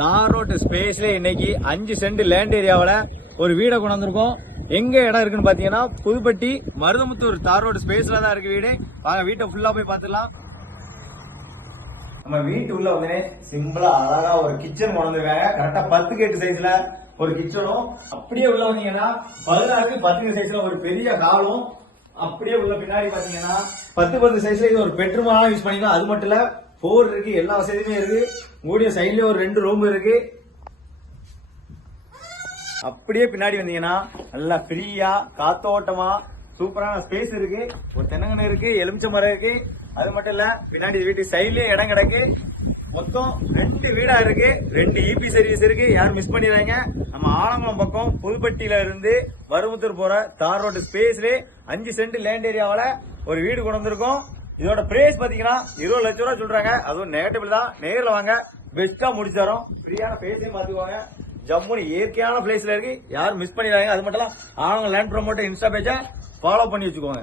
தார் ரோட்டு ஸ்பேஸ்ல இன்னைக்கு அஞ்சு சென்ட் லேண்ட் ஏரியாவில் ஒரு வீடை கொண்டு வந்திருக்கோம். எங்க இடம் இருக்குன்னு பாத்தீங்கன்னா புதுப்பட்டி மருதமுத்தூர் தார் ஸ்பேஸ்ல தான் இருக்கு வீடு. வாங்க வீட்டை ஃபுல்லா போய் பார்த்துக்கலாம் நம்ம வீட்டு உள்ள வந்து சிம்பிளா அழகா ஒரு கிச்சன் கொண்டு வந்திருக்காங்க. கரெக்டா பத்து கேட்டு சைஸ்ல ஒரு கிச்சனும் அப்படியே உள்ள வந்தீங்கன்னா பதினாறு பத்து சைஸ்ல ஒரு பெரிய ஹாலும் அப்படியே உள்ள பின்னாடி பாத்தீங்கன்னா பத்து பத்து சைஸ்ல இது ஒரு பெட்ரூமா யூஸ் பண்ணிக்கலாம். அது மட்டும் இல்ல போர் இருக்கு எல்லா வசதியுமே இருக்கு. உங்களுடைய சைட்லயே ஒரு ரெண்டு ரூம் இருக்கு. அப்படியே பின்னாடி வந்தீங்கன்னா நல்லா ஃப்ரீயா காத்தோட்டமா சூப்பரான ஸ்பேஸ் இருக்கு. ஒரு தென்னங்கன்று இருக்கு எலுமிச்சை மரம் இருக்கு. அது மட்டும் இல்ல பின்னாடி வீட்டு சைட்லயே இடம் கிடக்கு. மொத்தம் ரெண்டு வீடா இருக்கு. ரெண்டு இபி சர்வீஸ் இருக்கு. யாரும் மிஸ் பண்ணிடுறாங்க நம்ம ஆலங்குளம் பக்கம் புதுப்பட்டியில இருந்து வருமுத்தூர் போற தார் ரோடு ஸ்பேஸ்ல அஞ்சு சென்ட் லேண்ட் ஏரியாவில ஒரு வீடு கொண்டு வந்திருக்கோம். இதோட பிரைஸ் பாத்தீங்கன்னா இருபது லட்சம் ரூபா சொல்றாங்க. அதுவும் நெகட்டிவ் தான். நேரில் வாங்க. பெஸ்டா முடிச்சு தரோம். ஃப்ரீயான பேஸையும் பாத்துக்கோங்க ஜம்முனு இயற்கையான பிளேஸ்ல இருக்கு. யாரும் மிஸ் பண்ணிடுறாங்க அது மட்டும் இல்ல ஆனவங்க லேண்ட் ப்ரோமோட்டர் இன்ஸ்டா பேஜை ஃபாலோ பண்ணி வச்சுக்கோங்க.